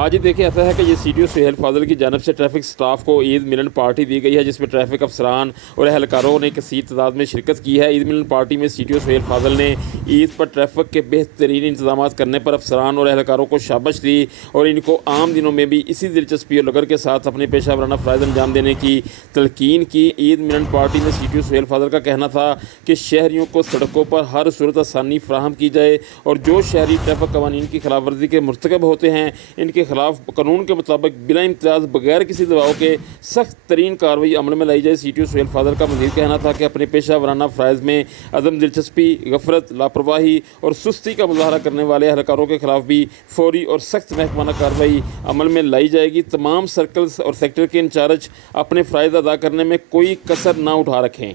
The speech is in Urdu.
آج دیکھیں ایسا ہے کہ یہ سی ٹی او سہیل فاضل کی جانب سے ٹریفک سٹاف کو عید ملن پارٹی دی گئی ہے، جس میں ٹریفک افسران اور اہلکاروں نے کثیر تعداد میں شرکت کی ہے۔ عید ملن پارٹی میں سی ٹی او سہیل فاضل نے عید پر ٹریفک کے بہترین انتظامات کرنے پر افسران اور اہلکاروں کو شابش دی اور ان کو عام دنوں میں بھی اسی دلچسپی اور لگن کے ساتھ اپنے پیشہ ورانہ فرائض انجام دینے کی تلقین کی۔ عید ملن پارٹی میں سی ٹی او سہیل فاضل کا کہنا تھا کہ شہریوں کو سڑکوں پر ہر صورت آسانی فراہم کی جائے اور جو شہری ٹریفک قوانین کی خلاف ورزی کے مرتکب ہوتے ہیں ان کے خلاف قانون کے مطابق بلا امتیاز بغیر کسی دباؤ کے سخت ترین کارروائی عمل میں لائی جائے۔ سی ٹی او سہیل فاضل کا مزید کہنا تھا کہ اپنے پیشہ ورانہ فرائض میں عدم دلچسپی، غفلت، لاپرواہی اور سستی کا مظاہرہ کرنے والے اہلکاروں کے خلاف بھی فوری اور سخت محکمانہ کارروائی عمل میں لائی جائے گی۔ تمام سرکلز اور سیکٹر کے انچارج اپنے فرائض ادا کرنے میں کوئی کسر نہ اٹھا رکھیں۔